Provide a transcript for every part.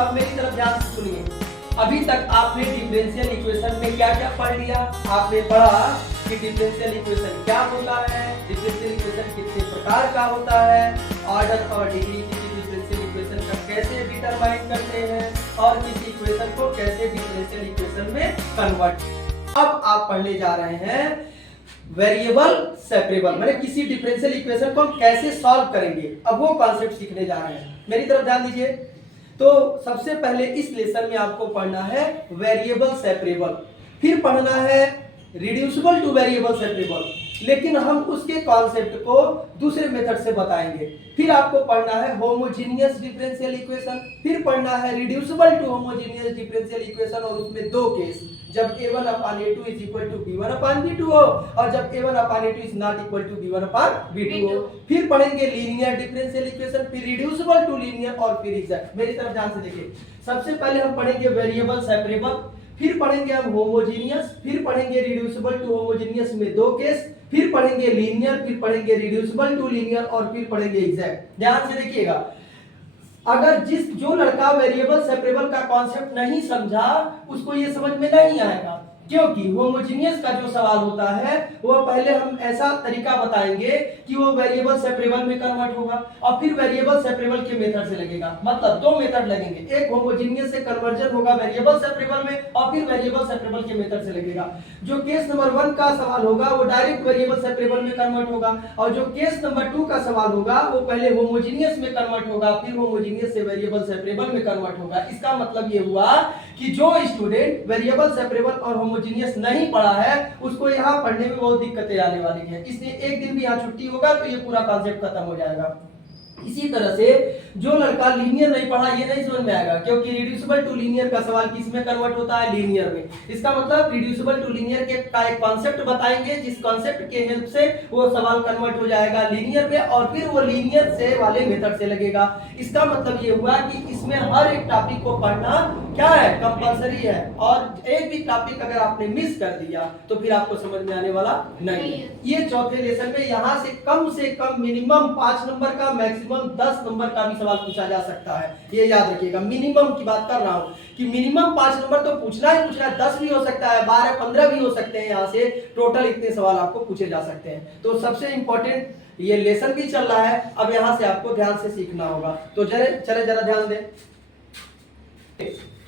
अब मेरी तरफ ध्यान से सुनिए। अभी तक आपने डिफरेंशियल इक्वेशन में क्या क्या पढ़ लिया? आपने पढ़ा कि डिफरेंशियल इक्वेशन क्या होता है, डिफरेंशियल इक्वेशन कितने प्रकार का होता है, ऑर्डर और डिग्री किसी डिफरेंशियल इक्वेशन का कैसे डिटरमाइन करते हैं और किसी इक्वेशन को कैसे डिफरेंशियल इक्वेशन में कन्वर्ट। अब आप पढ़ने जा रहे हैं वेरिएबल सेपरेबल, माने किसी डिफरेंशियल इक्वेशन को हम कैसे सॉल्व करेंगे। अब वो कॉन्सेप्ट सीखने जा रहे हैं, मेरी तरफ ध्यान दीजिए। तो सबसे पहले इस लेसन में आपको पढ़ना है वेरिएबल सेपरेबल, फिर पढ़ना है रिड्यूसिबल टू वेरिएबल सेपरेबल, लेकिन हम उसके कॉन्सेप्ट को दूसरे मेथड से बताएंगे। फिर आपको पढ़ना है होमोजेनियस डिफरेंशियल इक्वेशन, फिर पढ़ना है reducible to homogeneous differential equation, और उसमें दो केस, जब a1/a2 is equal to b1/b2 हो और जब a1/a2 is not equal to b1/b2 हो। फिर पढ़ेंगे लीनियर डिफरेंशियल इक्वेशन, फिर रिड्यूसिबल टू लीनियर और फिर एग्जैक्ट। मेरी तरफ ध्यान से देखिए, सबसे पहले हम पढ़ेंगे वेरिएबल सेपरेबल, फिर पढ़ेंगे हम होमोजेनियस, फिर पढ़ेंगे रिड्यूसिबल टू होमोजेनियस में दो केस, फिर पढ़ेंगे लीनियर, फिर पढ़ेंगे रिड्यूसिबल टू लीनियर और फिर पढ़ेंगे एग्जैक्ट। ध्यान से देखिएगा, अगर जो लड़का वेरिएबल सेपरेबल का कॉन्सेप्ट नहीं समझा उसको ये समझ में नहीं आएगा, क्योंकि होमोजेनियस का जो सवाल होता है वो पहले हम ऐसा तरीका बताएंगे कि वो वेरिएबल सेपरेबल में कन्वर्ट होगा और फिर वेरिएबल सेपरेबल के मेथड से लगेगा। मतलब दो मेथड लगेंगे, एक होमोजेनियस से कन्वर्जन होगा वेरिएबल सेपरेबल में और फिर वेरिएबल सेपरेबल के मेथड से लगेगा। जो केस नंबर 1 का सवाल होगा वो डायरेक्ट वेरिएबल सेपरेबल में कन्वर्ट होगा और जो केस नंबर 2 का सवाल होगा वो पहले होमोजेनियस में कन्वर्ट होगा फिर होमोजेनियस से वेरिएबल सेपरेबल में कन्वर्ट होगा। इसका मतलब ये हुआ कि जो स्टूडेंट वेरिएबल सेपरेबल और होमोजेनियस नहीं पढ़ा है उसको यहाँ पढ़ने में बहुत दिक्कतें आने वाली हैं, इसलिए एक दिन भी यहाँ छुट्टी होगा तो ये पूरा कॉन्सेप्ट खत्म हो जाएगा। इसी तरह से जो लड़का लीनियर नहीं पढ़ा ये नहीं समझ में आएगा, क्योंकि रिड्यूसिबल टू लीनियर का सवाल किस में कन्वर्ट होता है? लीनियर में। इसका मतलब रिड्यूसिबल टू लीनियर के का एक कॉन्सेप्ट बताएंगे जिस कॉन्सेप्ट के हेल्प से वो सवाल कन्वर्ट हो जाएगा लीनियर में और फिर वो लीनियर से वाले मेथड से लगेगा। इसका मतलब ये हुआ कि इसमें हर एक टॉपिक को पढ़ना क्या है? कंपलसरी है, और एक भी टॉपिक अगर आपने मिस कर दिया तो फिर आपको समझ में आने वाला नहीं है। ये चौथे लेसन में यहाँ से कम मिनिमम 5 नंबर का मैक्सिमम 10 नंबर का भी सवाल पूछा जा सकता है, ये याद रखिएगा। मिनिमम की बात कर रहा हूँ कि मिनिमम 5 नंबर तो पूछना ही पूछना है, 10 भी हो सकता है, 12 15 भी हो सकते हैं, यहाँ से टोटल इतने सवाल आपको पूछे जा सकते हैं। तो सबसे इंपॉर्टेंट ये लेसन भी चल रहा है, अब यहाँ से आपको ध्यान से सीखना होगा। तो चले जरा ध्यान दें,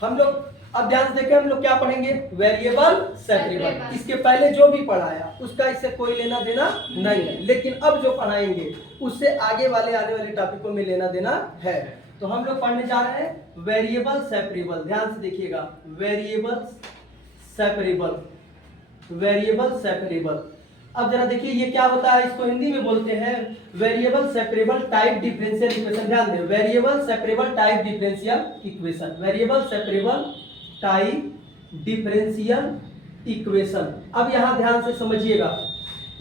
हम लोग अब ध्यान से देखें, हम लोग क्या पढ़ेंगे? Variable separable. इसके पहले जो भी पढ़ाया उसका इससे कोई लेना देना नहीं है, लेकिन अब जो पढ़ाएंगे उससे आगे वाले आने वाले टॉपिकों में लेना देना है। तो हम लोग पढ़ने जा रहे हैं वेरिएबल सेपरेबल। ध्यान से देखिएगा, वेरिएबल सेपरेबल, वेरिएबल सेपरेबल। अब जरा देखिए ये क्या होता है, इसको हिंदी में बोलते हैं variable separable type differential equation. ध्यान दें, variable separable type differential equation, variable separable type differential equation. अब यहां ध्यान से समझिएगा,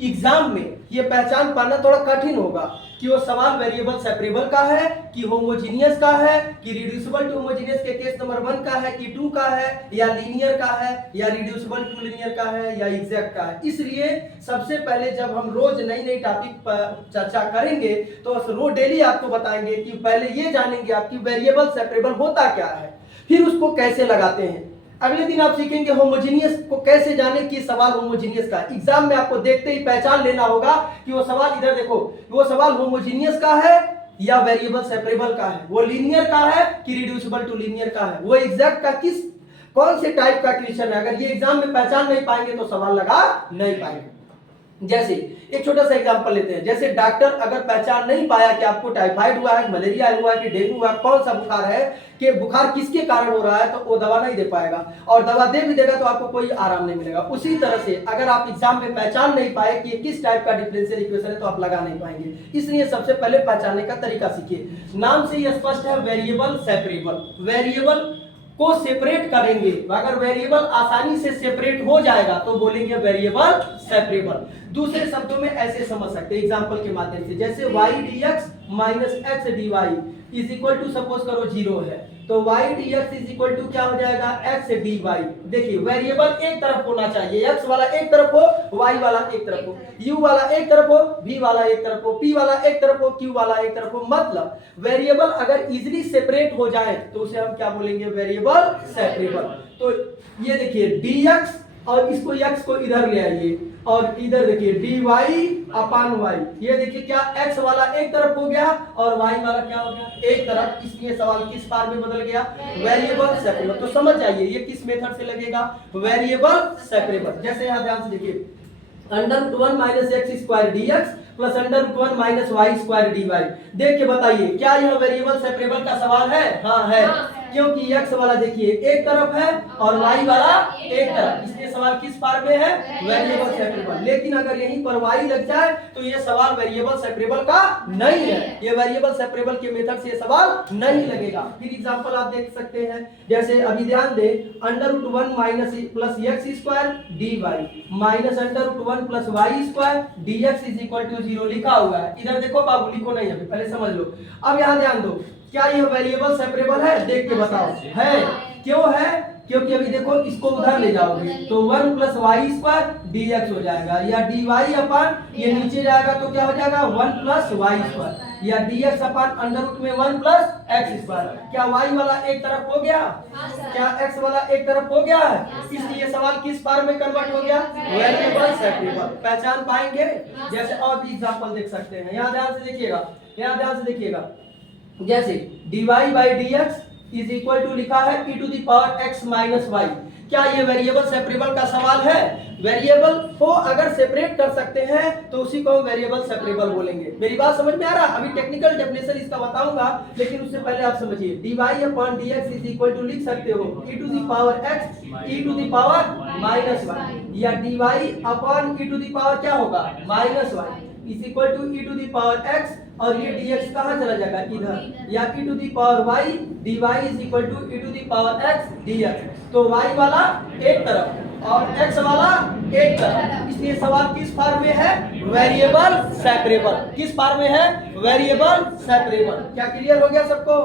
एग्जाम में ये पहचान पाना थोड़ा कठिन होगा कि वो सवाल वेरिएबल सेपरेबल का है कि होमोजेनियस का है कि रिड्यूसिबल टू होमोजेनियस के केस नंबर 1 का है कि 2 का है या लीनियर का है या रिड्यूसिबल टू लीनियर का है या एग्जैक्ट का है। इसलिए सबसे पहले जब हम रोज नई नई टॉपिक पर चर्चा करेंगे तो रोज डेली आपको बताएंगे कि पहले ये जानेंगे आपकी वेरिएबल सेपरेबल होता क्या है, फिर उसको कैसे लगाते हैं। अगले दिन आप सीखेंगे होमोजेनियस को कैसे जाने कि सवाल होमोजेनियस का। एग्जाम में आपको देखते ही पहचान लेना होगा कि वो सवाल, इधर देखो, वो सवाल होमोजेनियस का है या वेरिएबल सेपरेबल का है, वो लीनियर का है कि रिड्यूसिबल टू लीनियर का है, वो एग्जैक्ट का कौन से टाइप का क्वेश्चन है। अगर ये एग्जाम में पहचान नहीं पाएंगे तो सवाल लगा नहीं पाएंगे। जैसे एक छोटा सा एग्जांपल लेते हैं, जैसे डॉक्टर अगर पहचान नहीं पाया कि आपको टाइफाइड हुआ है, मलेरिया हुआ है कि डेंगू हुआ, कौन सा बुखार है, कि बुखार किसके कारण हो रहा है, तो वो दवा नहीं दे पाएगा, और दवा दे भी देगा तो आपको कोई आराम नहीं मिलेगा। उसी तरह से अगर आप एग्जाम में पहचान नहीं पाए कि किस टाइप का डिफरेंशियल इक्वेशन है तो आप लगा नहीं पाएंगे। इसलिए सबसे पहले पहचानने का तरीका सीखिए। नाम से ही स्पष्ट है वेरिएबल सेपरेबल, वेरिएबल को सेपरेट करेंगे। अगर वेरिएबल आसानी से सेपरेट हो जाएगा तो बोलेंगे वेरिएबल सेपरेबल। दूसरे शब्दों में ऐसे समझ सकते हैं एग्जांपल के माध्यम से, जैसे y dx minus x d y is equal to suppose करो 0 है, तो y dx is equal to क्या हो जाएगा x dy। देखिए वेरिएबल एक तरफ होना चाहिए, x वाला एक तरफ हो, y वाला एक तरफ हो, u वाला एक तरफ हो, v वाला एक तरफ हो, p वाला एक तरफ हो, q वाला एक तरफ हो। मतलब वेरिएबल अगर इजीली सेपरेट हो जाए तो उसे हम क्या बोलेंगे, वेरिएबल सेपरेबल। तो ये देखिए dx और इसको x को इधर ले आइए और इधर देखिए dy अपान y, ये देखिए क्या x वाला एक तरफ हो गया और y वाला क्या हो गया एक तरफ, इसलिए सवाल किस फॉर्म में बदल गया, वेरिएबल सेपरेबल। तो समझ जाइए ये किस मेथड से लगेगा, वेरिएबल सेपरेबल। जैसे यहां ध्यान से देखिए √1 minus x square dx plus √1 minus y square dy। देख के बताइए क्या यह वेरिएबल सेपरेबल का सवाल है? हाँ है, क्योंकि x वाला देखिए एक तरफ है और y वाला एक तरफ, इसलिए सवाल किस फॉर्म में है, वेरिएबल सेपरेबल। लेकिन अगर यहीं पर y लग जाए तो ये सवाल वेरिएबल सेपरेबल का नहीं है, ये वेरिएबल सेपरेबल के मेथड से ये सवाल नहीं लगेगा। फिर एग्जांपल आप देख सकते हैं, जैसे अभी ध्यान दें √1 minus plus x square dy minus √1 plus y square dx is equal to 0 लिखा हुआ है। इधर देखो बाबू, लिखो नहीं अभी, पहले समझ लो। अब यहाँ ध्यान दो, क्या यह वेरिएबल सेपरेबल है? देख के बताओ। है, क्यों है? क्योंकि अभी देखो इसको उधर ले जाओगे तो 1 प्लस वाई स्क्वायर dx हो जाएगा, या dy अपान ये नीचे जाएगा तो क्या हो जाएगा 1 प्लस वाई स्क्वायर, या dx अपान अंडर रूट में 1 प्लस एक्स स्क्वायर। क्या y वाला एक तरफ हो गया? क्या x वाला एक तरफ हो गया है? इसलिए सवाल किस फॉर्म में कन्वर्ट हो गया, वेरिएबल सेपरेबल। पहचान पाएंगे? जैसे और भी एग्जांपल देख सकते हैं, यहाँ ध्यान से देखिएगा, यहाँ ध्यान से देखिएगा, जैसे dy by dx is equal to लिखा है e to the power x minus y. क्या ये वेरिएबल सेपरेबल का सवाल है? वेरिएबल को अगर सेपरेट कर सकते हैं तो उसी को हम वेरिएबल सेपरेबल बोलेंगे। मेरी बात समझ में आ रहा? अभी टेक्निकल डेफिनेशन इसका बताऊंगा, लेकिन उससे पहले आप समझिए dy upon dx is equal to लिख सकते हो e to the power x e to the power minus y, या dy upon e to the power क्या होगा minus y is equal to e to the power x, और ये dx कहाँ चला जाएगा इधर, या e to the power y dy is equal to e to the power x dx। तो y वाला एक तरफ और x वाला एक तरफ, इसलिए सवाल किस फॉर्म में है, वेरिएबल सेपरेबल। किस फॉर्म में है, वेरिएबल सेपरेबल। क्या क्लियर हो गया सबको?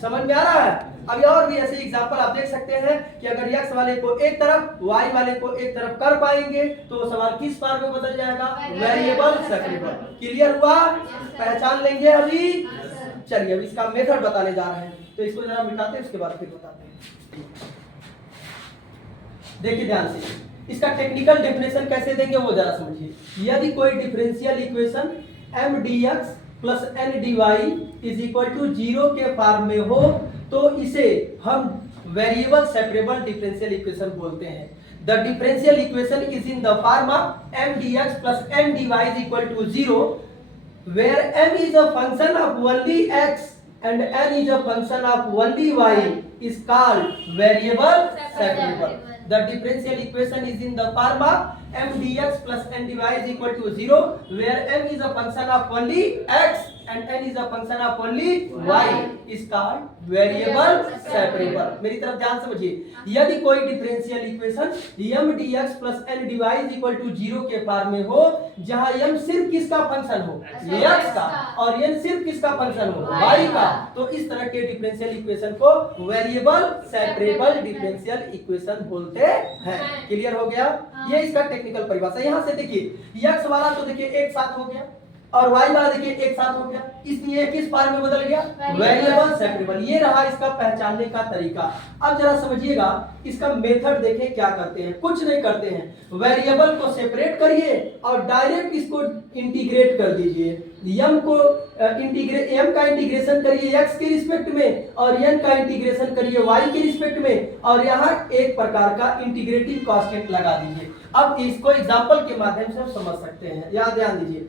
समझ में आ रहा है? अभी और भी ऐसे एग्जांपल आप देख सकते हैं कि अगर x वाले को एक तरफ y वाले को एक तरफ कर पाएंगे तो सवाल किस फॉर्म में बदल जाएगा, वेरिएबल सेपरेबल। क्लियर हुआ? पहचान लेंगे अभी। चलिए अब इसका मेथड बताने जा रहे हैं, तो इसको जरा मिटाते हैं उसके बाद फिर बताते हैं। देखिए ध्यान से, इसका टेक्निकल डेफिनेशन कैसे देंगे वो जरा समझिए। यदि कोई differential equation m dx plus n dy is equal to 0 के फॉर्म में हो तो इसे हम वेरिएबल सेपरेबल डिफरेंशियल इक्वेशन बोलते हैं। The differential equation is in the form of m dx plus n dy is equal to 0 where m is a function of only x and n is a function of only y is called variable separable. The differential equation is in the form of m dx plus n dy is equal to 0 where m is a function of only x and n is a function of only y is called variable separable. मेरी तरफ ध्यान समझिए, यदि कोई differential equation m dx plus n dy is equal to 0 के form में हो जहां m सिर्फ किसका फंक्शन हो, x का, और n सिर्फ किसका फंक्शन हो, y का, तो इस तरह के डिफरेंशियल इक्वेशन को वेरिएबल सेपरेबल डिफरेंशियल इक्वेशन बोलते हैं। क्लियर हो गया? ये इसका टेक्निकल परिभाषा। यहाँ से देखिए x वाला तो देखिए एक साथ हो गया और y वाला देखिए एक साथ हो गया, इसलिए किस फॉर्म में बदल गया, वेरिएबल सेपरेबल। ये रहा इसका पहचानने का तरीका। अब जरा समझिएगा इसका मेथड देखें क्या करते हैं। कुछ नहीं करते हैं, वेरिएबल को सेपरेट करिए और डायरेक्ट इसको इंटीग्रेट कर दीजिए। m को m का इंटीग्रेशन करिए x के रिस्पेक्ट में और n का इंटीग्रेशन करिए y के रिस्पेक्ट में, और यहाँ एक प्रकार का इंटीग्रेटिंग कांस्टेंट लगा दीजिए। अब इसको एग्जांपल के माध्यम से हम समझ सकते हैं। यहाँ ध्यान दीजिए,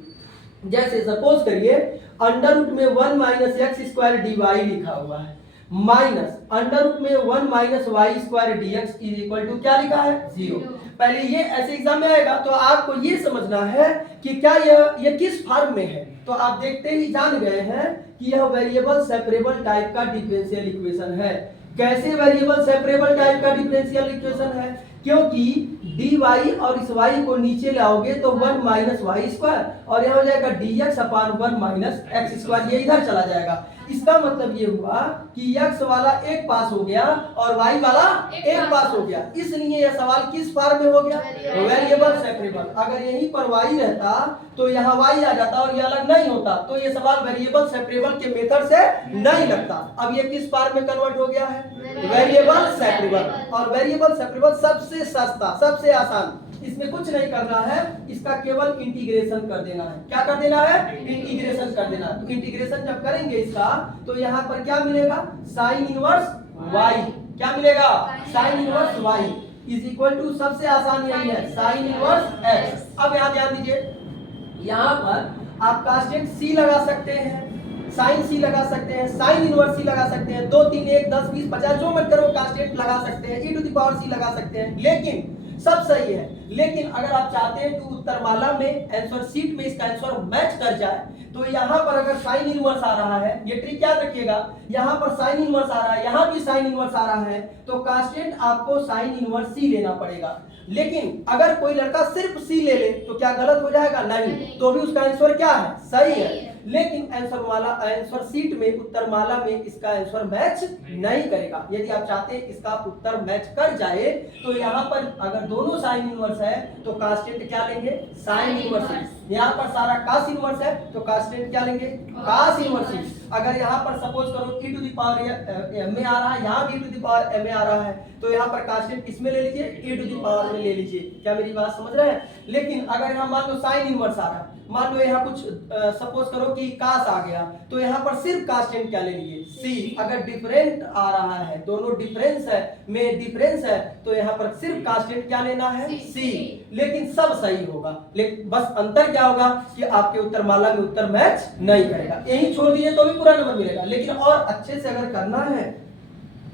जैसे सपोज करिए अंडर रूट में 1 minus x square D y लिखा हुआ है, माइनस अंडर रूट में 1 minus y square d x is equal to क्या लिखा है, 0। पहले ये ऐसे एग्जाम में आएगा तो आपको ये समझना है कि क्या यह किस फॉर्म में है। तो आप देखते ही जान गए हैं कि यह वेरिएबल सेपरेबल टाइप का डिफरेंशियल इक्वेशन है। कैसे वेरिएबल सेपरेबल टाइप का डिफरेंशियल इक्वेशन है? क्योंकि डी वाई और इस वाई को नीचे लाओगे तो 1 माइनस वाई स्क्वायर और यहाँ हो जाएगा डी एक्स अपान 1 माइनस एक्स स्क्वायर, ये इधर चला जाएगा। इसका मतलब ये हुआ कि x वाला एक पास हो गया और y वाला एक पास हो गया, इसलिए यह सवाल किस फॉर्म में हो गया, वेरिएबल सेपरेबल। अगर यहीं पर y रहता तो यहाँ y आ जाता और ये अलग नहीं होता, तो ये सवाल वेरिएबल सेपरेबल के मेथड से नहीं लगता। अब ये किस फॉर्म में कन्वर्ट हो गया है, वेरिएबल सेपरेबल। और वेरिएबल सेपरेबल सबसे सस्ता, सबसे आसान, इसमें कुछ नहीं करना है, इसका केवल इंटीग्रेशन कर देना है। क्या कर देना है, इंटीग्रेशन कर देना है। तो इंटीग्रेशन जब करेंगे इसका तो यहाँ पर क्या मिलेगा, साइन इनवर्स y, क्या मिलेगा, sine inverse y is equal to, सबसे आसान यही है, साइन इनवर्स x। अब यहाँ ध्यान दीजिए, यहाँ पर आप कांस्टेंट c लगा सकते हैं, साइन c लगा सकते हैं, साइन इनवर्स c लगा सकते हैं, 2 3 1 10 20 50 जो मन करो कांस्टेंट लगा सकते हैं, e to the power c लगा सकते हैं, लेकिन सब सही है। लेकिन अगर आप चाहते हैं कि उत्तरमाला में आंसर शीट में इसका आंसर मैच कर जाए, तो यहाँ पर अगर साइन इनवर्स आ रहा है, ये ट्रिक याद रखिएगा, यहाँ पर साइन इनवर्स आ रहा है, यहाँ भी साइन इनवर्स आ रहा है, तो कांस्टेंट आपको साइन इनवर्स सी लेना पड़ेगा। लेकिन अगर कोई लड़का सिर्फ सी ले ले तो क्या गलत हो जाएगा, नहीं, तो भी उसका आंसर क्या है, सही है। लेकिन आंसर शीट में उत्तरमाला में इसका आंसर मैच नहीं करेगा। यदि आप चाहते हैं इसका उत्तर मैच कर जाए तो यहाँ पर अगर दोनों साइन इनवर्स है तो कांस्टेंट क्या लेंगे, साइन इनवर्स। यहाँ पर सारा कास इनवर्स है तो कांस्टेंट क्या लेंगे, कास इनवर्स। अगर यहाँ पर सपोज करो e to the power m में आ रहा है, यहाँ भी e to the power m में आ रहा है, तो यहाँ पर कांस्टेंट किसमें ले लीजिए, e टू द पावर में ले लीजिए। क्या मेरी बात समझ रहे हैं। लेकिन अगर यहाँ मान लो साइन इनवर्स आ रहा है, मान लो यहाँ कुछ सपोज करो कि कास आ गया, तो यहाँ पर सिर्फ कांस्टेंट क्या ले लीजिए, c। अगर डिफरेंट आ रहा है, दोनों डिफरेंस है में डिफरेंस है, तो यहाँ पर सिर्फ कांस्टेंट क्या लेना है, c। लेकिन सब सही होगा, लेकिन बस अंतर क्या होगा कि आपके उत्तरमाला में उत्तर मैच नहीं करेगा। यही छोड़ दीजिए तो भी पूरा नंबर मिलेगा। लेकिन और अच्छे से अगर करना है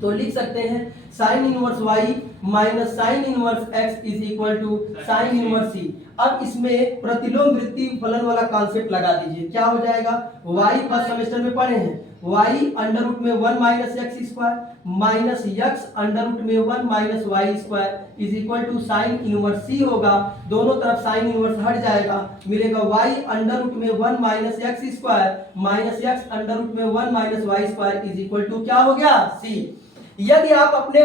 तो लिख सकते हैं sine inverse y minus sine inverse x is equal to sine inverse c। अब इसमें प्रतिलोम वृत्ति फलन वाला कॉन्सेप्ट लगा दीजिए। क्या हो जाएगा, y फर्स्ट सेमेस्टर में पढ़े हैं, y अंडर रूट में 1 minus x square minus x under root में 1 minus y square is equal to sine inverse c होगा। दोनों तरफ साइन इनवर्स हट जाएगा, मिलेगा y अंडर रूट में 1 minus x square minus x under root में 1 minus y square is equal to क्या हो गया, c। यदि आप अपने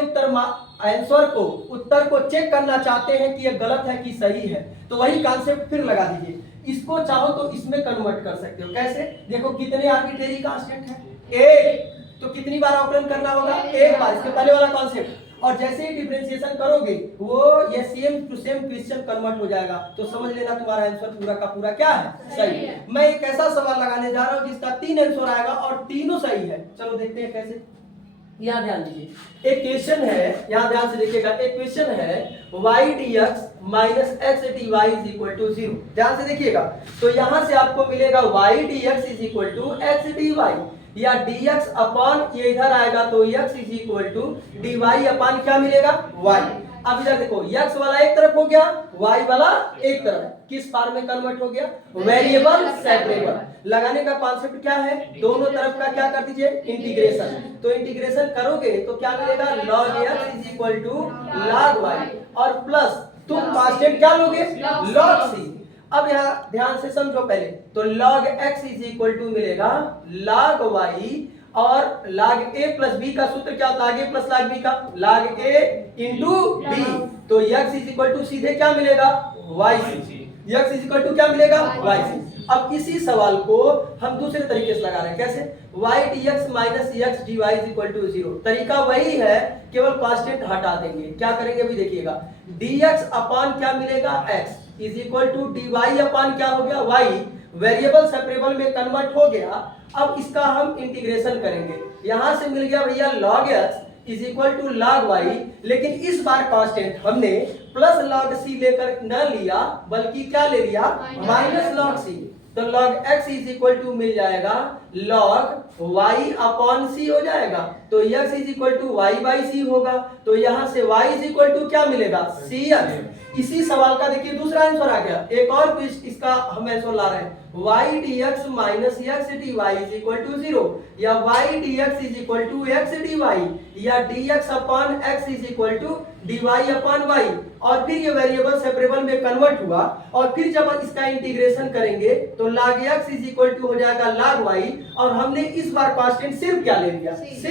उत्तर को चेक करना चाहते हैं कि ये गलत है कि सही है, तो वही कॉन्सेप्ट फिर लगा दीजिए। इसको चाहो तो इसमें कन्वर्ट कर सकते हो। कैसे, देखो कितने आर्बिट्रेरी कांस्टेंट है, एक, तो कितनी बार अवकलन करना होगा, एक बार, इसके पहले वाला कॉन्सेप्ट। और जैसे ही डिफरेंशिएशन करोगे वो ये same to same question convert हो जाएगा, तो समझ लेना तुम्हारा आंसर पूरा का पूरा क्या है, सही है। मैं एक ऐसा सवाल लगाने जा रहा हूँ जिसका 3 आंसर आएगा और तीनों सही है। चलो देखते हैं कैसे। यहाँ ध्यान दीजिए, एक क्वेश्चन है, यहाँ ध्यान से देखिएगा, एक क्वेश्चन है y dx minus x dy is equal to 0। ध्यान से देखिएगा, तो यहाँ से आपको मिलेगा y dx is equal to x dy, या dx अपॉन ये इधर आएगा तो x is equal to dy upon क्या मिलेगा, y। अब इधर देखो, x वाला एक तरफ हो गया, y वाला एक तरफ, किस फॉर्म में कन्वर्ट हो गया, वेरिएबल सेपरेबल। लगाने का कॉन्सेप्ट क्या है, दोनों तरफ का क्या कर दीजिए, इंटीग्रेशन। तो इंटीग्रेशन करोगे तो क्या मिलेगा, log x is equal to log y और प्लस तुम कांस्टेंट क्या लोगे, log c। अब यहाँ ध्यान से समझो पहले, तो log x is equal to मिलेगा log y और log a प्लस b का सूत्र क्या होता है, log a plus log b का log a इंटू b। तो x इज इक्वल टू सीधे क्या मिलेगा, yc। x is equal to क्या मिलेगा, yc। अब इसी सवाल को हम दूसरे तरीके से लगा रहे हैं। कैसे, y dx minus x dy is equal to 0। तरीका वही है, केवल कांस्टेंट हटा देंगे। क्या करेंगे भी देखिएगा, dx अपॉन क्या मिलेगा, x is equal to dy upon क्या हो गया, y। वेरिएबल सेपरेबल में कन्वर्ट हो गया। अब इसका हम इंटीग्रेशन करेंगे, यहां से मिल गया भैया log x is equal to log y, लेकिन इस बार कांस्टेंट हमने प्लस log c लेकर न लिया, बल्कि क्या ले लिया, माइनस log c। तो log x is equal to मिल जाएगा log y अपॉन c हो जाएगा। तो x is equal to y by c होगा। तो यहां से y इज इक्वल टू क्या मिलेगा, cx। इसी सवाल का देखिए दूसरा आंसर आ गया। एक और इसका हम आंसर ला रहे हैं, y d x minus x d y is equal to 0, या y d x is equal to x d y, या d x upon x is equal to d y upon y. और फिर ये variable separable में convert हुआ, और फिर जब इसका इंटीग्रेशन करेंगे तो log x is equal to हो जाएगा log y, और हमने इस बार कांस्टेंट सिर्फ क्या ले लिया, c।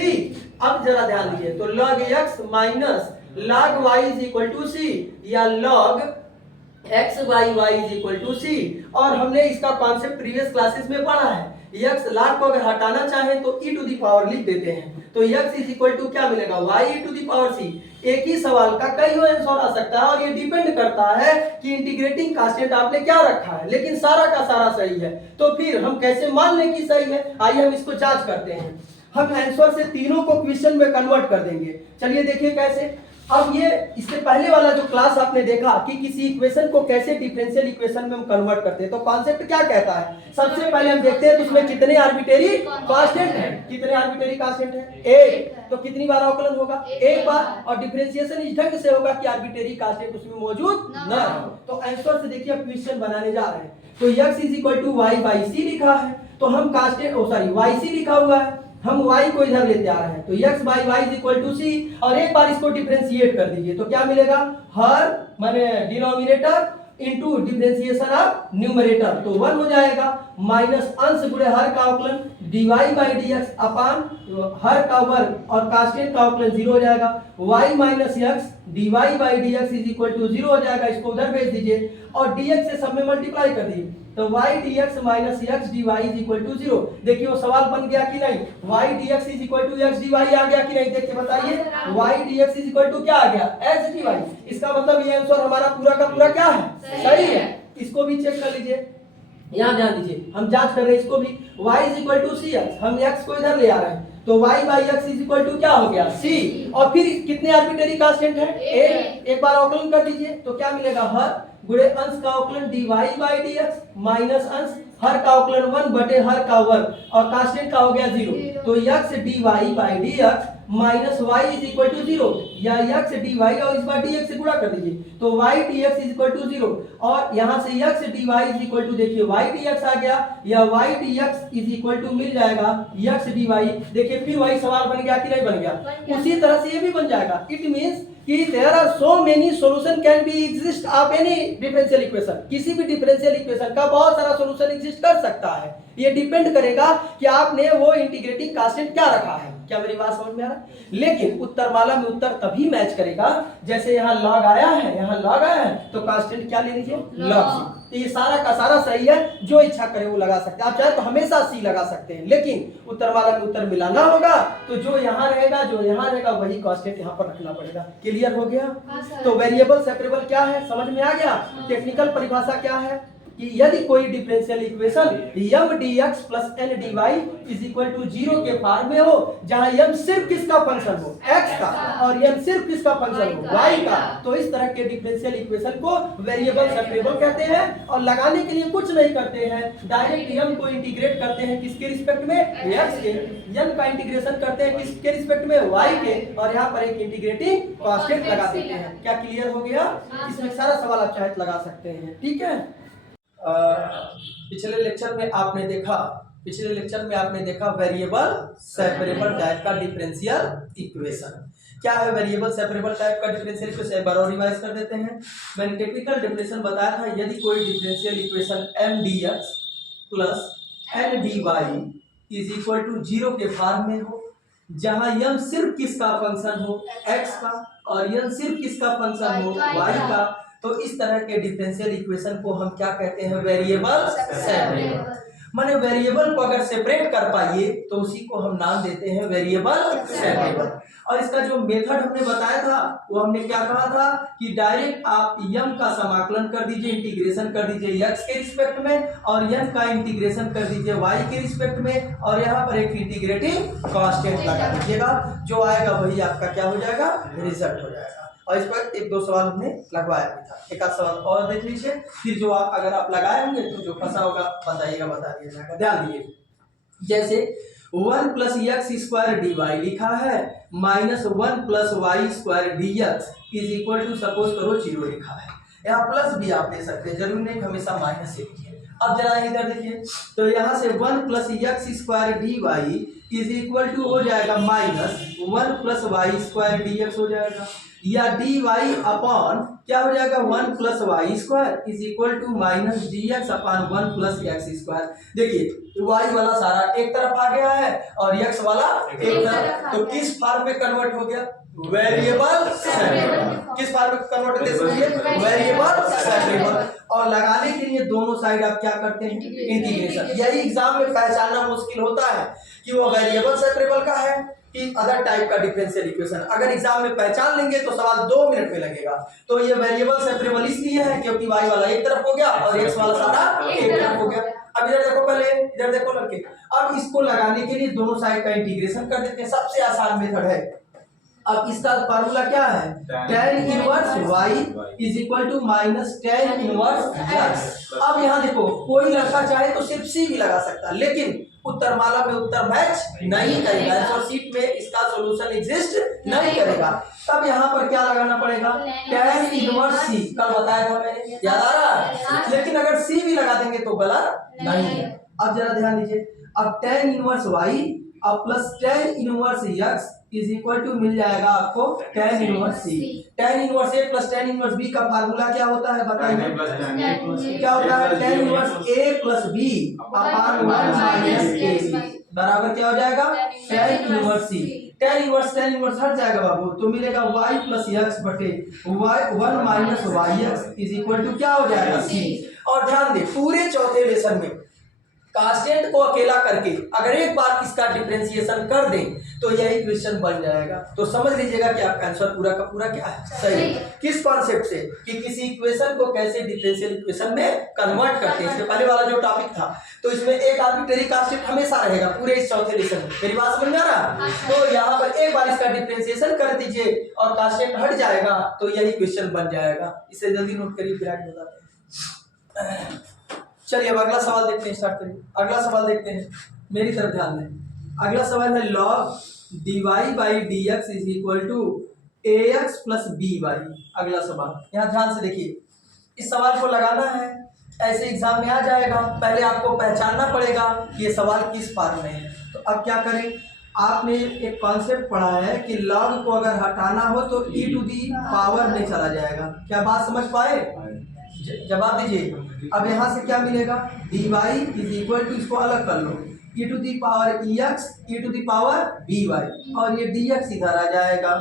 अब जरा ध्यान दीजिए, तो log x minus log y is equal to c, या log x y y is equal to c। और हमने इसका कॉन्सेप्ट प्रीवियस क्लासेस में पढ़ा है, x log को अगर हटाना चाहे तो e टू द पावर लिख देते हैं, तो x इज इक्वल टू क्या मिलेगा, y e to the power c। एक ही सवाल का कई आंसर आ सकता है, और ये डिपेंड करता है कि इंटीग्रेटिंग कांस्टेंट आपने क्या रखा है, लेकिन सारा का सारा सही है। तो फिर हम कैसे मान लें कि सही है, आइए हम इसको जांच करते हैं। हम आंसर से तीनों को क्वेश्चन में कन्वर्ट कर देंगे। चलिए देखिए कैसे। अब ये इससे पहले वाला जो क्लास आपने देखा कि किसी इक्वेशन को कैसे डिफरेंशियल इक्वेशन में हम कन्वर्ट करते हैं, तो कॉन्सेप्ट क्या कहता है, सबसे पहले हम देखते हैं उसमें कितने आर्बिट्रेरी कांस्टेंट है। कितने आर्बिट्रेरी कांस्टेंट है, एक। तो कितनी बार अवकलन होगा, एक बार। और डिफरेंशिएशन इस ढंग से होगा कि आर्बिट्रेरी कांस्टेंट उसमें मौजूद न हो। तो आंसर से देखिए अब क्वेश्चन बनाने जा रहे हैं। तो x is equal to y by c लिखा है, तो हम कांस्टेंट वाई सी लिखा हुआ है, हम y को इधर लेते आ रहे हैं, तो x by y is equal to c. और एक बार इसको डिफरेंशिएट कर दीजिए तो क्या मिलेगा, हर माने denominator into differentiation of numerator, तो 1 हो जाएगा, माइनस अंश गुणे हर का अवकलन dy बाई dx अपान हर का वर्ग, और कांस्टेंट का अवकलन 0 हो जाएगा। y minus x dy by dx is equal to 0 हो जाएगा, इसको उधर भेज दीजिए और dx से सब में मल्टीप्लाई कर दीजिए, तो y dx minus x dy is equal to 0। देखिए वो सवाल बन गया कि नहीं, y dx is equal to x dy आ गया कि नहीं, देख के बताइए। y dx is equal to क्या आ गया, x dy। इसका मतलब ये आंसर हमारा पूरा का पूरा क्या है, सही है। इसको भी चेक कर लीजिए, यहाँ ध्यान दीजिए, हम जांच कर रहे हैं इसको भी। y is equal to c x, हम x को इधर ले आ रहे हैं, तो y by x is equal to क्या हो गया, c। और फिर कितने आर्बिट्रेरी कांस्टेंट है, एक बार अवकलन कर दीजिए तो क्या मिलेगा, हर गुणे अंश का अवकलन dy बाई dx माइनस अंश हर का अवकलन 1 बटे हर का वर्ग, और कांस्टेंट का हो गया 0, तो x dy by dx minus y is equal to 0, या x dy और इस बार dx से गुणा कर दीजिए, तो y dx is equal to 0, और यहाँ से x dy is equal to देखिए y dx आ गया, या y dx is equal to मिल जाएगा x dy। देखिए फिर वही सवाल बन गया कि नहीं बन गया, उसी तरह से ये भी बन जाएगा। इट मींस कि there are so many solution can be exist of any differential equation, किसी भी डिफरेंशियल इक्वेशन का बहुत सारा सॉल्यूशन एग्जिस्ट कर सकता है। ये डिपेंड करेगा कि आपने वो इंटीग्रेटिंग कांस्टेंट क्या रखा है। क्या मेरी बात समझ में आ रहा है? लेकिन उत्तरमाला में उत्तर तभी मैच करेगा जैसे यहाँ लॉग आया है, यहाँ लॉग आया है, तो कांस्टेंट क्या ले लीजिए, लॉग सी। तो ये सारा का सारा सही है, जो इच्छा करे वो लगा सकते हैं। आप चाहे तो हमेशा सी लगा सकते हैं, लेकिन उत्तरमाला में उत्तर मिलाना होगा तो जो यहाँ रहेगा, जो यहाँ रहेगा वही कांस्टेंट यहाँ पर रखना पड़ेगा। क्लियर हो गया? तो वेरिएबल सेपरेबल क्या है, समझ में आ गया? टेक्निकल परिभाषा क्या है कि यदि कोई differential equation m dx plus n dy is equal to 0 के फॉर्म में हो, जहां m सिर्फ किसका फंक्शन हो, x का, और m सिर्फ किसका फंक्शन हो, y का, तो इस तरह के डिफरेंशियल इक्वेशन को वेरिएबल सेपरेबल कहते हैं। और लगाने के लिए कुछ नहीं करते हैं, डायरेक्ट m को इंटीग्रेट करते हैं किसके रिस्पेक्ट में, x के, n का इंटीग्रेशन करते हैं किसके रिस्पेक्ट में, y के, और यहाँ पर एक इंटीग्रेटिंग कांस्टेंट लगा देते हैं। क्या क्लियर हो गया? इसमें सारा सवाल आप चाहे लगा सकते हैं। ठीक है। पिछले लेक्चर में आपने देखा वेरिएबल सेपरेबल टाइप का डिफरेंशियल इक्वेशन। क्या है वेरिएबल सेपरेबल टाइप का डिफरेंशियल इक्वेशन, एक बार और रिवाइज कर देते हैं। मैंने टेक्निकल डेफिनेशन बताया था, यदि कोई differential equation m dx plus n dy is equal to 0 के फॉर्म में हो, जहां m सिर्फ किसका फंक्शन हो, x का, और n सिर्फ किसका फंक्शन हो, y का, तो इस तरह के डिफरेंशियल इक्वेशन को हम क्या कहते हैं, वेरिएबल सेपरेबल। माने वेरिएबल को अगर सेपरेट कर पाइए तो उसी को हम नाम देते हैं वेरिएबल सेपरेबल। और इसका जो मेथड हमने बताया था वो हमने क्या कहा था कि डायरेक्ट आप m का समाकलन कर दीजिए, इंटीग्रेशन कर दीजिए x के रिस्पेक्ट में, और n का इंटीग्रेशन कर दीजिए y के रिस्पेक्ट में, और यहाँ पर एक इंटीग्रेटिंग कांस्टेंट लगा दीजिएगा, जो आएगा वही आपका क्या हो जाएगा, रिजल्ट हो जाएगा। और इस पर एक दो सवाल हमने लगवाया भी था, एक आध सवाल और देख लीजिए, फिर जो अगर आप लगाए होंगे तो जो फंसा होगा बताइएगा, बता दिया जाएगा। ध्यान दिए, जैसे 1 plus x square D y लिखा है, minus 1 plus y square d x is equal to, suppose करो 0 लिखा है, यहाँ प्लस भी आप ले सकते हैं, जरूरी नहीं हमेशा माइनस से लिखिए। अब जरा इधर देखिए, तो यहाँ से 1 plus x square D y is equal to हो जाएगा minus 1 plus y square d x हो जाएगा, या डी वाई अपॉन क्या हो जाएगा 1 plus y square is equal to minus d x upon 1 plus x square. देखिए वाई वाला सारा एक तरफ आ गया है और एक्स वाला एक तरफ, तो किस फॉर्म में कन्वर्ट हो गया? Variable separable. किस फॉर्म में कन्वर्ट होते हैं? Variable separable. और लगाने के लिए दोनों साइड आप क्या करते हैं? इंटीग्रेशन। यही एग्जाम में पहचानना मुश्किल होता है कि वो वेरिएबल सेपरेबल का है कि अदर टाइप का डिफरेंशियल इक्वेशन। अगर एग्जाम में पहचान लेंगे तो सवाल 2 मिनट में लगेगा। तो ये वेरिएबल सेपरेबल इसलिए है क्योंकि वाई वाला एक तरफ हो गया और एक्स वाला सारा एक तरफ हो गया। अब इधर देखो, पहले इधर देखो लड़के, अब इसको लगाने के लिए दोनों साइड का इंटीग्रेशन कर देते हैं। सबसे आसान मेथड है। अब इसका फार्मूला क्या है? tan inverse y is equal to minus tan inverse x। अब यहाँ देखो, कोई लड़का चाहे तो सिर्फ सी भी लगा सकता है, लेकिन उत्तरमाला में उत्तर मैच नहीं करेगा, आंसर शीट में इसका सॉल्यूशन एग्जिस्ट नहीं करेगा। तब यहाँ पर क्या लगाना पड़ेगा? tan inverse c। कल बताया था मैंने, याद आ रहा है? लेकिन अगर सी भी लगा देंगे तो गलत नहीं है। अब जरा ध्यान दीजिए, अब tan इनवर्स y अब plus tan inverse x is equal to मिल जाएगा आपको tan inverse c। tan inverse a plus tan inverse b का फार्मूला क्या होता है बताइए? क्या होता है? tan inverse a plus b upon 1 minus a बराबर क्या हो जाएगा? tan inverse c। tan inverse हट जाएगा बाबू, तो मिलेगा y प्लस x बटे 1 minus yx is equal to क्या हो जाएगा? c। और ध्यान दे, पूरे चौथे लेसन में कांस्टेंट को अकेला करके अगर एक बार इसका डिफरेंशिएशन कर दें तो यही क्वेश्चन बन जाएगा। तो समझ लीजिएगा कि आपका आंसर पूरा का पूरा क्या है? सही। किस कॉन्सेप्ट से? कि किसी इक्वेशन को कैसे डिफरेंशियल इक्वेशन में कन्वर्ट करते हैं। इसके पहले वाला जो टॉपिक था, तो इसमें एक आर्बिट्रेरी कांस्टेंट हमेशा रहेगा पूरे इस चौथे लेसन में। मेरी बात समझ में आ रहा? तो यहाँ पर एक बार इसका डिफरेंशिएशन कर दीजिए और कांस्टेंट हट जाएगा तो यही क्वेश्चन बन जाएगा। इसे जल्दी नोट करिए, फिर आगे बताते हैं। चलिए अब अगला सवाल देखते हैं, स्टार्ट करिए। अगला सवाल देखते हैं, मेरी तरफ ध्यान दें। अगला सवाल है log dy by d x is equal to a x plus b y. अगला सवाल यहाँ ध्यान से देखिए, इस सवाल को लगाना है, ऐसे एग्जाम में आ जाएगा। पहले आपको पहचानना पड़ेगा कि ये सवाल किस फॉर्म में है। तो अब क्या करें, आपने एक कॉन्सेप्ट पढ़ा है कि log को अगर हटाना हो तो e टू दी पावर में चला जाएगा। क्या बात समझ पाए? जवाब दीजिए। अब यहाँ से क्या मिलेगा? dy इज इक्वल टू, इसको अलग कर लो, e to the power ex e to the power by, और ये dx इधर आ जाएगा।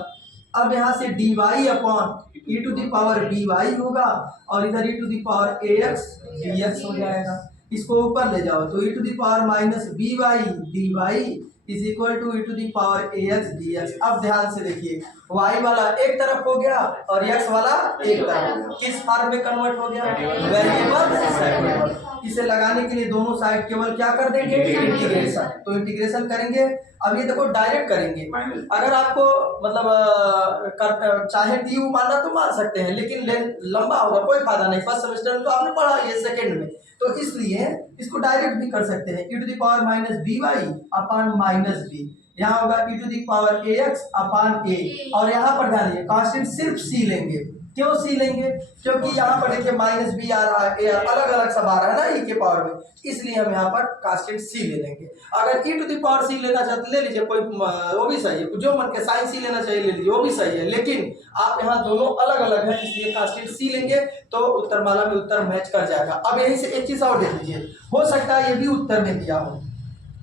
अब यहाँ से dy upon e to the power by होगा और इधर e to the power ax dx हो जाएगा। इसको ऊपर ले जाओ तो e to the power minus by dy is equal to e to the power ax dx। अब ध्यान से देखिए, y वाला एक तरफ हो गया और x वाला एक तरफ। किस फॉर्म में कन्वर्ट हो गया? Variable separable. इसे लगाने के लिए दोनों साइड केवल क्या कर देंगे? इंटीग्रेशन। तो इंटीग्रेशन करेंगे। अब ये देखो डायरेक्ट करेंगे। अगर आपको मतलब चाहे डी मानना तो मान सकते हैं, लेकिन लंबा होगा, कोई फायदा नहीं। फर्स्ट सेमेस्टर में तो आपने पढ़ा, ये सेकंड में, तो इसलिए इसको डायरेक्ट भी कर सकते हैं। e to the power minus B y upon minus b, यहाँ होगा e to the power A x upon a. और यहाँ पर ध्यान दीजिए, कांस्टेंट सिर्फ सी लेंगे। क्यों सी लेंगे? क्योंकि यहाँ पर देखिए माइनस बी आ रहा है, अलग अलग सब आ रहा है ना e के पावर में, इसलिए हम यहाँ पर कांस्टेंट सी ले लेंगे। अगर e टू दी पावर सी लेना चाहते ले लीजिए, कोई वो भी सही है, जो मन के साइन सी लेना चाहिए ले लीजिए, वो भी सही है। लेकिन आप यहाँ दोनों अलग अलग है, इसलिए कांस्टेंट सी लेंगे तो उत्तरमाला में उत्तर मैच कर जाएगा। अब यहीं से एक चीज और देख लीजिए, हो सकता है ये भी उत्तर में दिया हो।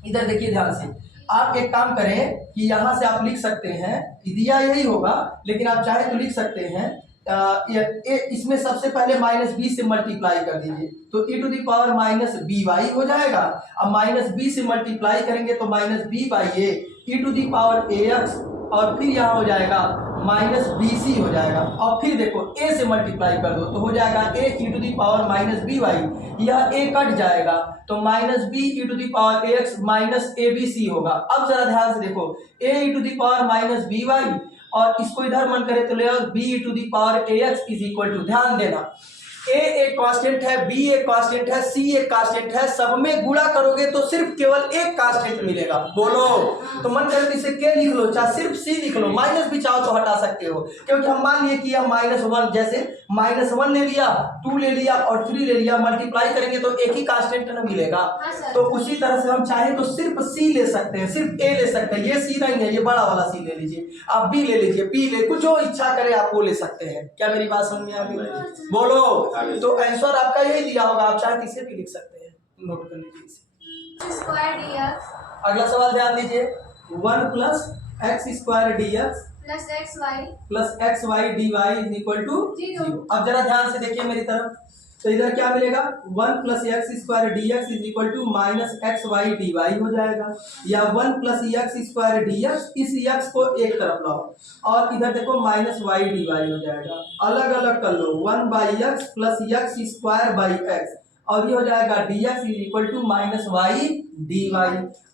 इधर देखिए ध्यान से, आप एक काम करें कि यहाँ से आप लिख सकते हैं, दिया यही होगा, लेकिन आप चाहे तो लिख सकते हैं इसमें सबसे पहले माइनस बी से मल्टीप्लाई कर दीजिए, तो e to the power minus B Y हो जाएगा। अब माइनस बी से मल्टीप्लाई करेंगे तो minus B by A, e to the power A X, और फिर यहाँ हो जाएगा माइनस बी सी हो जाएगा। और फिर देखो a से मल्टीप्लाई कर दो तो हो जाएगा a e to the power minus B Y, यह a कट जाएगा तो minus B e to the power A X minus A B C होगा। अब जरा ध्यान से देखो, a e to the power minus B Y और इसको इधर मन करे तो ले आओ b e to the power A X is equal to, ध्यान देना ए एक कांस्टेंट है, बी एक कांस्टेंट है, सी एक कांस्टेंट है, सब में गुणा करोगे तो सिर्फ केवल एक कांस्टेंट मिलेगा। बोलो, तो मन करे तो इसे के लिख लो, चाहे सिर्फ सी लिख लो, माइनस भी चाहो तो हटा सकते हो, क्योंकि हम मान लिए कि यह -1, जैसे -1 ले लिया, 2 ले लिया और 3 ले लिया, मल्टीप्लाई करेंगे तो एक ही कांस्टेंट न मिलेगा। तो उसी तरह से हम चाहें तो सिर्फ सी ले सकते हैं, सिर्फ ए ले सकते हैं। ये सी नहीं है, ये बड़ा वाला सी ले लीजिए, आप बी ले लीजिए, पी ले, कुछ जो इच्छा करे आप वो ले सकते हैं। क्या मेरी बात समझ में आ गई? बोलो, तो आंसर आपका यही दिया होगा, आप चाहे किसे भी लिख सकते हैं, नोट कर लीजिए इसे। अगला सवाल ध्यान दीजिए, 1 + x² dx + xy dy = 0। अब जरा ध्यान से देखिए मेरी तरफ, तो इधर क्या मिलेगा, 1 + x² dx = -xy dy हो जाएगा, या 1 + x² dx, इस x को एक तरफ लाओ और इधर देखो -y dy हो जाएगा। अलग अलग कर लो, 1/x + x² और ये हो जाएगा dx = -y dy।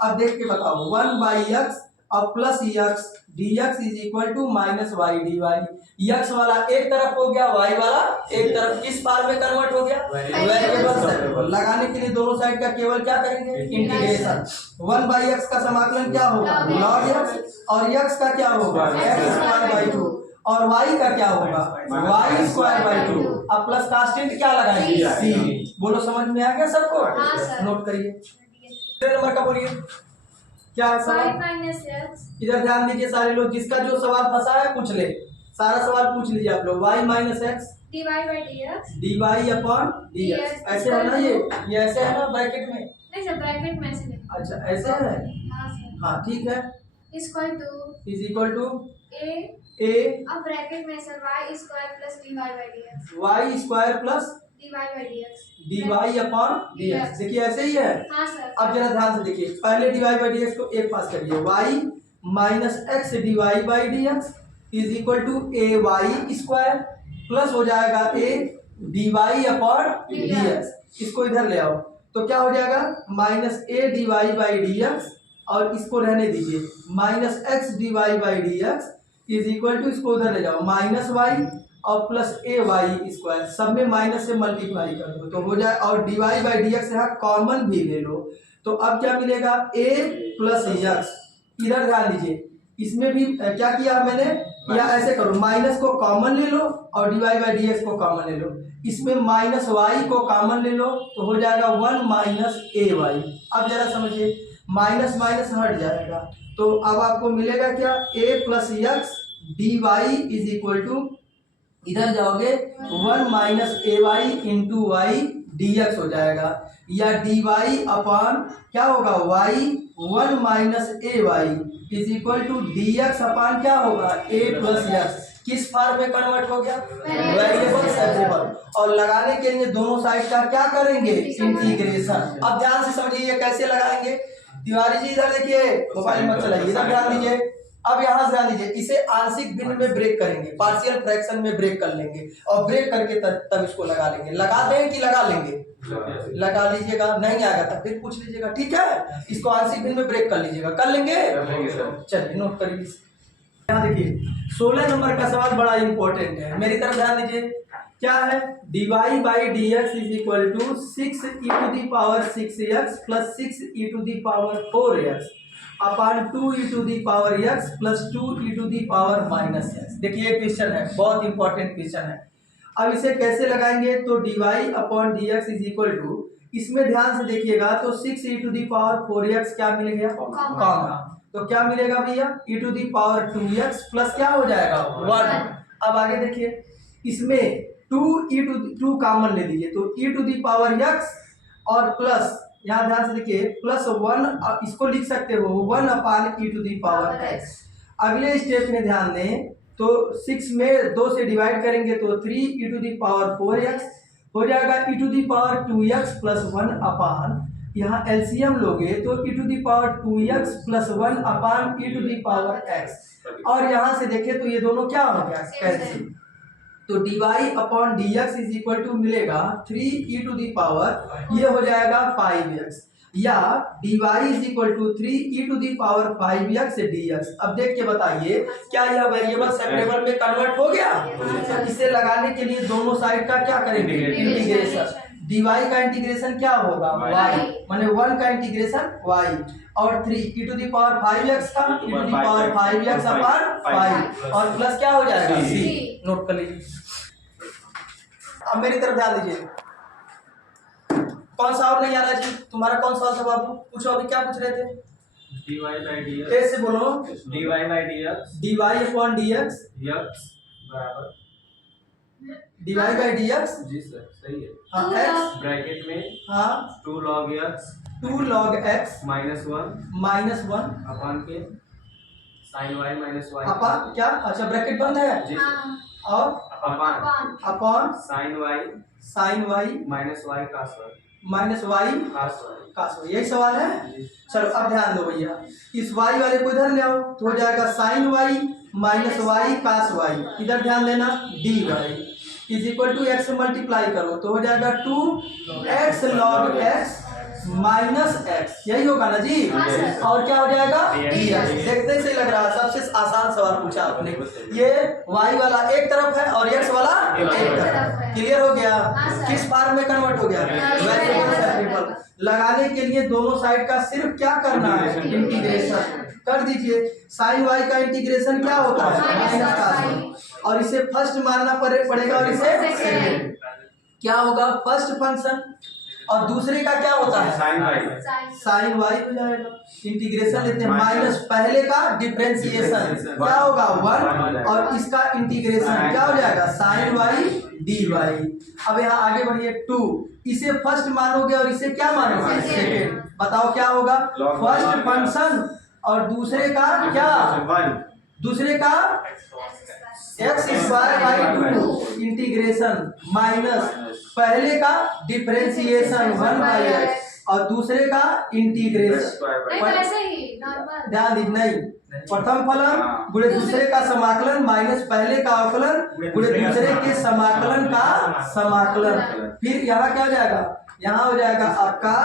अब देख के बताओ, 1/x और plus x dx = -y dy। x वाला एक तरफ हो गया, y वाला एक तरफ, किस फॉर्म में कन्वर्ट हो गया, वेरिएबल। लगाने के लिए दोनों साइड का केवल क्या करेंगे, इंटीग्रेशन। 1/x का समाकलन क्या होगा, log x, और x का क्या होगा, x² 2, और y का क्या होगा, y² 2। अब प्लस कांस्टेंट क्या लगाएंगे, c। बोलो, समझ में आ गया सबको? नोट करिए, नंबर का बोलिए क्या है सवाल। इधर ध्यान दीजिए सारे लोग, जिसका जो सवाल फंसा है पूछ ले, सारा सवाल पूछ लीजिए आप लोग। y - x dy/dx, ऐसे है ना, ये ऐसे है ना ब्रैकेट में? नहीं सर, ब्रैकेट में से नहीं। अच्छा, ऐसे है, हाँ ठीक है। इक्वल टू a अब ब्रैकेट में सर y² + dy/dx dy/dx। देखिए ऐसे ही है। हाँ सर। अब जरा ध्यान से देखिए, पहले dy/dx को एक पास करिए, y - x dy/dx = ay² plus हो जाएगा a dy/dx। इसको इधर ले आओ तो क्या हो जाएगा, -a dy/dx, और इसको रहने दीजिए, -x dy/dx इसको उधर ले जाओ, -y और प्लस ay², सब में माइनस से मल्टीप्लाई कर दो तो हो जाए, और dy/dx यहाँ कॉमन भी ले लो। तो अब क्या मिलेगा, a + x। इधर ध्यान दीजिए, इसमें भी क्या किया मैंने, या ऐसे करो, माइनस को कॉमन ले लो और dy/dx को कॉमन ले लो, इसमें -y को कॉमन ले लो तो हो जाएगा 1 - ay। अब जरा समझिए, माइनस माइनस हट जाएगा, तो अब आपको मिलेगा क्या, a + x dy = इधर जाओगे 1 - ay × y dx हो जाएगा, या dy अपान क्या होगा, y 1 - ay dx अपान क्या होगा, a + x। किस फॉर्म में कन्वर्ट हो गया, वेरिएबल सेपरेबल। और लगाने के लिए दोनों साइड का क्या करेंगे, इंटीग्रेशन। अब ध्यान से समझिए ये कैसे लगाएंगे। तिवारी जी इधर देखिए, मोबाइल मत चलाइए, इधर ध्यान दीजिए। अब यहाँ से ध्यान दीजिए, इसे आंशिक भिन्न में ब्रेक करेंगे, पार्शियल फ्रैक्शन में ब्रेक कर लेंगे, और ब्रेक करके तब इसको लगा लेंगे। लगा दें कि लगा लेंगे, लगा लीजिएगा, नहीं आएगा तब फिर पूछ लीजिएगा, ठीक है। इसको आंशिक भिन्न में ब्रेक कर लीजिएगा, कर लेंगे। चलिए नोट करिए, यहाँ देखिए 16 नंबर का सवाल बड़ा इंपॉर्टेंट है, मेरी तरफ ध्यान दीजिए। क्या है, dy/dx = 6e⁻6x + 6e⁴x अपान 2e⁻x + 2e⁻−x। देखिए ये क्वेश्चन है, बहुत इंपॉर्टेंट क्वेश्चन है। अब इसे कैसे लगाएंगे, तो dy/dx = इसमें ध्यान से देखिएगा तो 6e⁴x क्या मिल गया, कॉमन, तो क्या मिलेगा भैया, e⁻2x प्लस क्या हो जाएगा 1। अब आगे देखिए, इसमें 2 कॉमन ले लीजिए तो e⁻x और प्लस, यहाँ ध्यान से देखिए, +1 इसको लिख सकते हो 1/e⁻x। अगले स्टेप में ध्यान दें तो 6 में 2 से डिवाइड करेंगे तो 3e⁴x हो जाएगा, e⁻2x + 1 अपान, यहाँ एलसीएम लोगे तो e⁻2x + 1 अपान e⁻x, और यहाँ से देखें तो ये दोनों क्या हो गया, कैंसिल। तो dy/dx = मिलेगा 3e⁻, ये हो जाएगा 5x। या dy is equal to 3e⁵ dx। अब देख के बताइए क्या यह वेरिएबल सेपरेबल में कन्वर्ट हो गया? तो इसे लगाने के लिए दोनों साइड का क्या करेंगे? इंटीग्रेशन। dy का इंटीग्रेशन क्या होगा? y, माने 1 का इंटीग्रेशन y, और 3e⁵x का e⁵x अपॉन 5, और प्लस क्या हो जाएगा? c। नोट कर लीजिए। अब मेरी तरफ ध्यान दीजिए। कौन सा और नहीं आ रहा जी? तुम्हारा कौन सा था बाबू? पूछो, अभी क्या पूछ रहे थे? dy by dx। कैसे बोलो? dy by dx। dy upon dx। x बराबर dy बाई dx। जी सर सही है। हाँ, x ब्रैकेट में हाँ 2 log x 2 log x -1 upon के sin y -y अपॉन क्या? अच्छा, ब्रैकेट बंद है जी हाँ, और upon upon sin y sin y -y cos y minus y cos y। cos y। यही सवाल है। चलो अब ध्यान दो भैया, इस y वाले को इधर ले आओ तो हो जाएगा sin y minus y cos y। इधर ध्यान देना, dy is equal to x multiply करो तो हो जाएगा 2x log x minus x। यही होगा ना जी? हाँ, सर। और क्या हो जाएगा? dx। देखते से लग रहा है सबसे आसान सवाल पूछा आपने। ये y वाला एक तरफ है और x वाला एक तरफ है। क्लियर हो गया? हाँ, सर। किस फॉर्म में कन्वर्ट हो गया? हाँ, वेरिएबल सेपरेबल। लगाने के लिए दोनों साइड का सिर्फ क्या करना है? इंटीग्रेशन कर दीजिए। sin y का इंटीग्रेशन क्या होता है? Minus minus cos y। और इसे फर्स्ट मानना पड़ेगा और इसे सेकंड। क्या होगा? First function. और दूसरे का क्या होता है? sin y sin y हो जाएगा। इंटीग्रेशन लेते हैं, माइनस पहले का डिफरेंशिएशन क्या होगा? 1, और इसका इंटीग्रेशन क्या हो जाएगा? sin y dy। अब यहाँ आगे बढ़िए 2, इसे फर्स्ट मानोगे और इसे क्या मानोगे? सेकेंड। बताओ क्या होगा? फर्स्ट फंक्शन और दूसरे का क्या? दूसरे का x² इंटीग्रेशन माइनस पहले का डिफरेंशिएशन 1/x और दूसरे का इंटीग्रेशन। नहीं, वैसे ही नॉर्मल। ध्यान दी नहीं, प्रथम फलन गुणे दूसरे का समाकलन माइनस पहले का अवकलन गुणे दूसरे के समाकलन का समाकलन। फिर यहाँ क्या हो जाएगा? यहाँ हो जाएगा आपका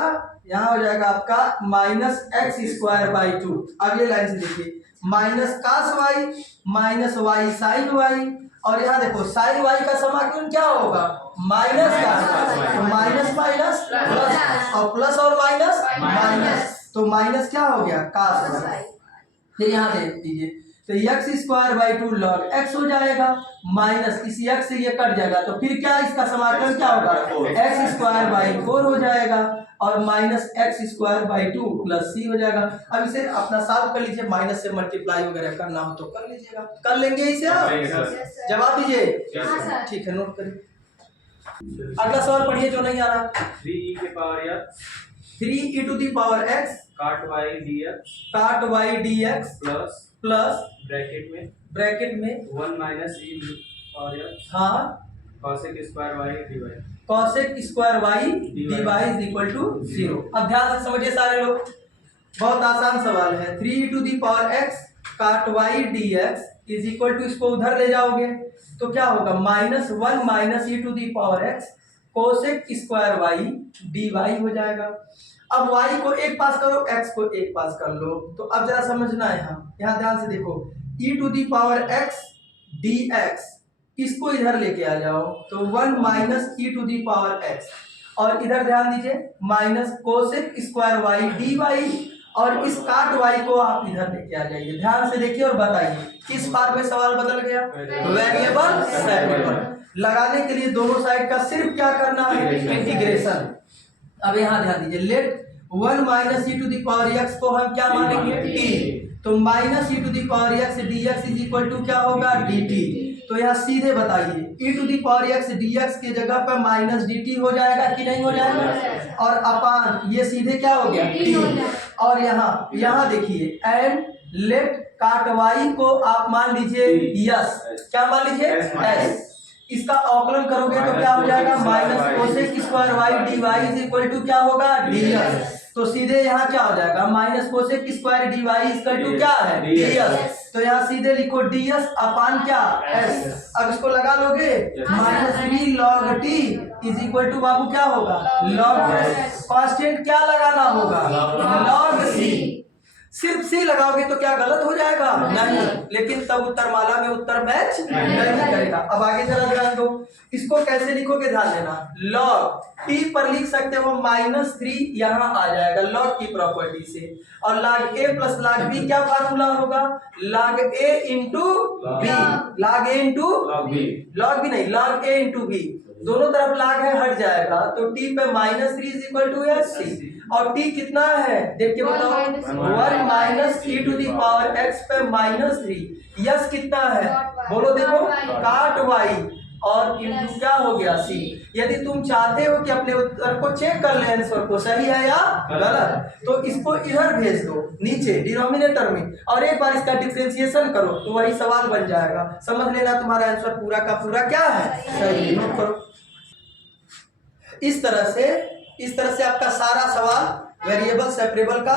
-x²/2। अगले लाइन से देखिए, minus cos y minus y sin y, और यहाँ देखो sin y का समाकलन क्या होगा? माइनस का, तो माइनस माइनस प्लस, और प्लस और माइनस माइनस, तो माइनस क्या हो गया? cos y। फिर यहाँ देख दीजिए, तो x²/2 log x हो जाएगा, माइनस इसी x से ये कट जाएगा तो फिर क्या इसका समाकलन क्या होगा? x²/4 हो जाएगा, और माइनस x²/2 प्लस c हो जाएगा। अब इसे अपना सॉल्व कर लीजिए, माइनस से मल्टीप्लाई वगैरह करना हो तो कर लीजिएगा। कर लेंगे इसे आप? जवाब दीजिए। हाँ, सर। ठीक है, नोट करिए। अगला सवाल पढ़िए जो नहीं आ रहा। 3e⁵x cot y dx cot y dx plus bracket में 1 e⁵x हाँ cosec² y dy। cosec² y dy is equal to 0। अब ध्यान से समझिए सारे लोग, बहुत आसान सवाल है। 3e⁵x cot y dx is equal to, इसको उधर ले जाओगे तो क्या होगा? -1 e⁵x cosec² y dy हो जाएगा। अब y को एक पास करो, x को एक पास कर लो। तो अब जरा समझना है, यहाँ ध्यान से देखो, e⁵x dx इसको इधर लेके आ जाओ तो 1 e⁵x, और इधर ध्यान दीजिए माइनस cosec² y dy, और इस काट y को आप इधर लेके आ जाइए। ध्यान से देखिए और बताइए किस फॉर्म में सवाल बदल गया? Variable separable. लगाने के लिए दोनों साइड का सिर्फ क्या करना है? इंटीग्रेशन। अब यहाँ ध्यान दीजिए, लेट 1 e⁵x को हम क्या मानेंगे? t, तो -e⁵x dx is equal to क्या होगा? dt। तो यहाँ सीधे बताइए, e⁵x dx के जगह पर माइनस dt हो जाएगा कि नहीं हो जाएगा? और अपान ये सीधे क्या हो गया? t। और यहाँ देखिए, एंड लेट काट y को आप मान लीजिए यस, क्या मान लीजिए? s। इसका अवकलन करोगे तो क्या हो जाएगा? Minus cosec² y dy is equal to क्या होगा? dx। तो तो सीधे यहाँ क्या हो जाएगा, minus cosec square D Y equal to क्या है, डी एस। तो यहाँ सीधे लिखो डी एस अपान क्या, एस। अब इसको लगा लोगे, minus b log t is equal to बाबू क्या होगा, लॉग एस। कांस्टेंट क्या लगाना होगा, लॉग सी। सिर्फ सी लगाओगे तो क्या गलत हो जाएगा, नहीं, लेकिन तब उत्तरमाला में उत्तर मैच नहीं करेगा। अब आगे जरा ध्यान दो, इसको कैसे लिखोगे ध्यान देना, लॉग टी पर लिख सकते हो -3 यहाँ आ जाएगा लॉग की प्रॉपर्टी से, और log a plus log b क्या फार्मूला होगा, log a into B, log a into log b नहीं, log a इंटू बी, दोनों तरफ log है हट जाएगा, तो t पे -3 इज इक्वल टू एस। और t कितना है देख के बताओ, 1 minus e to the power x पे -3, यस कितना है बोलो, देखो काट y और इंटू क्या हो गया c। यदि तुम चाहते हो कि अपने उत्तर को चेक कर ले आंसर को सही है या गलत, तो इसको इधर भेज दो नीचे डिनोमिनेटर में, और एक बार इसका डिफरेंशिएशन करो तो वही सवाल बन जाएगा। समझ लेना तुम्हारा आंसर पूरा का पूरा क्या है, सही। नोट करो। इस तरह से आपका सारा सवाल वेरिएबल सेपरेबल का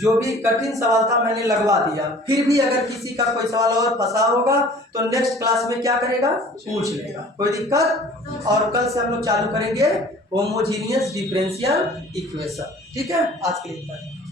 जो भी कठिन सवाल था मैंने लगवा दिया। फिर भी अगर किसी का कोई सवाल और फंसा होगा तो नेक्स्ट क्लास में क्या करेगा, पूछ लेगा, कोई दिक्कत। और कल से हम लोग चालू करेंगे होमोजीनियस डिफरेंशियल इक्वेशन। ठीक है, आज के लिए इतना ही।